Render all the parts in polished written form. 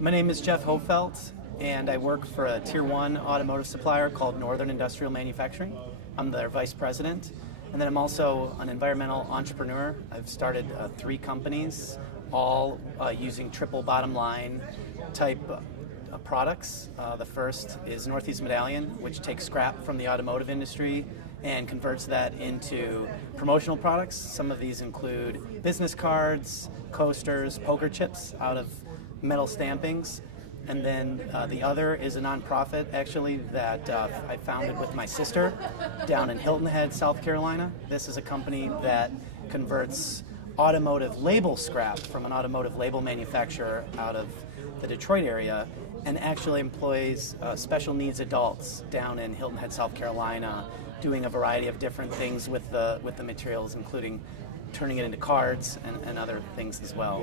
My name is Jeff Hohlfeldt, and I work for a Tier 1 automotive supplier called Northern Industrial Manufacturing. I'm their vice president. And then I'm also an environmental entrepreneur. I've started 3 companies, all using triple bottom line type products. The first is Northeast Medallion, which takes scrap from the automotive industry and converts that into promotional products. Some of these include business cards, coasters, poker chips out of metal stampings. And then the other is a nonprofit, actually, that I founded with my sister down in Hilton Head, South Carolina. This is a company that converts automotive label scrap from an automotive label manufacturer out of the Detroit area and actually employs special needs adults down in Hilton Head, South Carolina, doing a variety of different things with the materials, including turning it into cards and other things as well.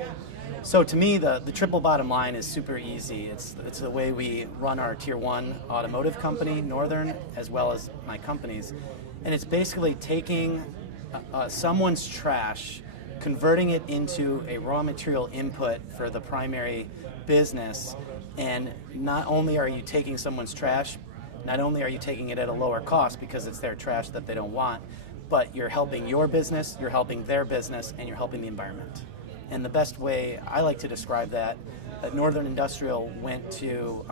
So to me, the triple bottom line is super easy. It's the way we run our Tier 1 automotive company, Northern, as well as my companies. And it's basically taking someone's trash, converting it into a raw material input for the primary business. And not only are you taking someone's trash, not only are you taking it at a lower cost because it's their trash that they don't want, but you're helping your business, you're helping their business, and you're helping the environment. And the best way I like to describe that Northern Industrial went to,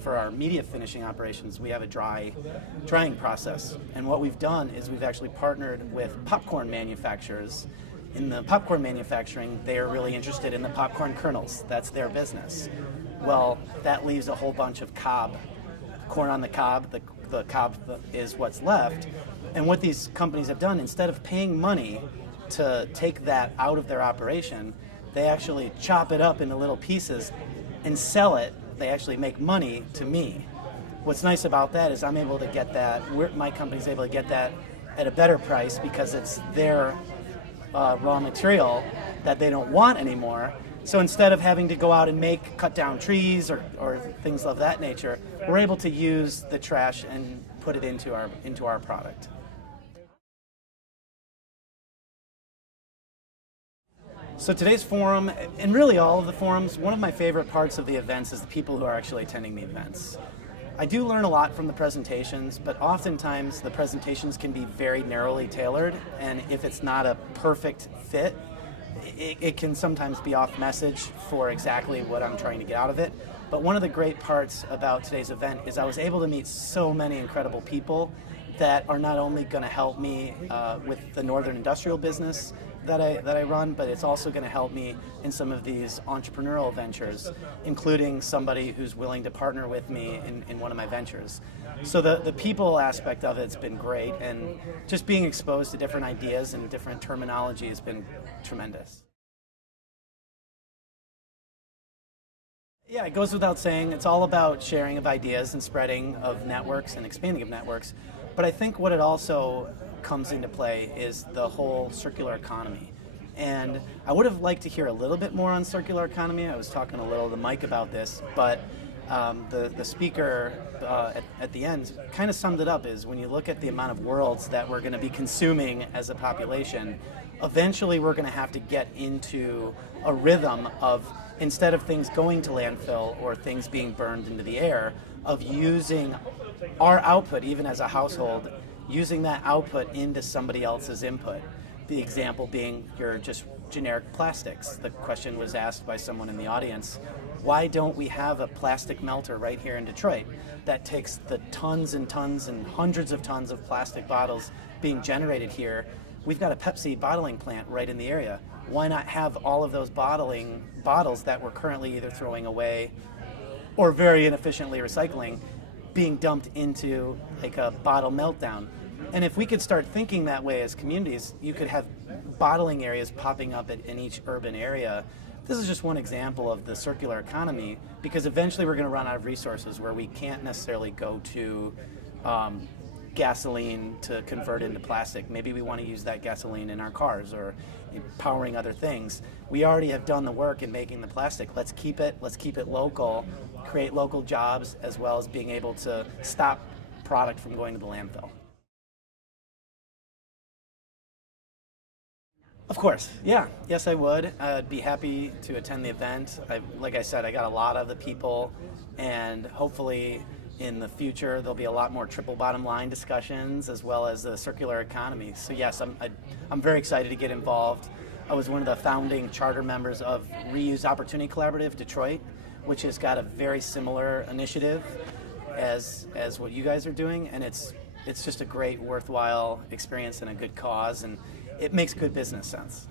for our media finishing operations, we have a drying process. And what we've done is we've actually partnered with popcorn manufacturers. In the popcorn manufacturing, they are really interested in the popcorn kernels. That's their business. Well, that leaves a whole bunch of corn on the cob. The cob is what's left. And what these companies have done, instead of paying money to take that out of their operation, they actually chop it up into little pieces and sell it. They actually make money to me. What's nice about that is I'm able to get that, my company's able to get that at a better price because it's their raw material that they don't want anymore. So instead of having to go out and cut down trees or things of that nature, we're able to use the trash and put it into our product. So today's forum, and really all of the forums, one of my favorite parts of the events is the people who are actually attending the events. I do learn a lot from the presentations, but oftentimes the presentations can be very narrowly tailored, and if it's not a perfect fit, it can sometimes be off message for exactly what I'm trying to get out of it. But one of the great parts about today's event is I was able to meet so many incredible people that are not only going to help me with the Northern Industrial business that I run, but it's also going to help me in some of these entrepreneurial ventures, including somebody who's willing to partner with me in one of my ventures. So the people aspect of it's been great, and just being exposed to different ideas and different terminology has been tremendous. Yeah, it goes without saying, it's all about sharing of ideas and spreading of networks and expanding of networks. But I think what it also comes into play is the whole circular economy. And I would have liked to hear a little bit more on circular economy. I was talking a little to Mike about this, but the speaker at the end kind of summed it up, is when you look at the amount of worlds that we're going to be consuming as a population, eventually we're going to have to get into a rhythm of, instead of things going to landfill or things being burned into the air, of using our output, even as a household, using that output into somebody else's input. The example being your just generic plastics. The question was asked by someone in the audience, why don't we have a plastic melter right here in Detroit that takes the tons and tons and hundreds of tons of plastic bottles being generated here? We've got a Pepsi bottling plant right in the area. Why not have all of those bottles that we're currently either throwing away or very inefficiently recycling being dumped into like a bottle meltdown? And if we could start thinking that way as communities, you could have bottling areas popping up in each urban area. This is just one example of the circular economy, because eventually we're going to run out of resources where we can't necessarily go to gasoline to convert into plastic. Maybe we want to use that gasoline in our cars or powering other things. We already have done the work in making the plastic. Let's keep it local, create local jobs, as well as being able to stop product from going to the landfill. Of course, yeah. Yes, I would. I'd be happy to attend the event. Like I said, I got a lot of the people, and hopefully in the future there'll be a lot more triple bottom line discussions as well as the circular economy. So yes, I'm very excited to get involved. I was one of the founding charter members of Reuse Opportunity Collaborative Detroit, which has got a very similar initiative as what you guys are doing, and it's just a great, worthwhile experience and a good cause, and it makes good business sense.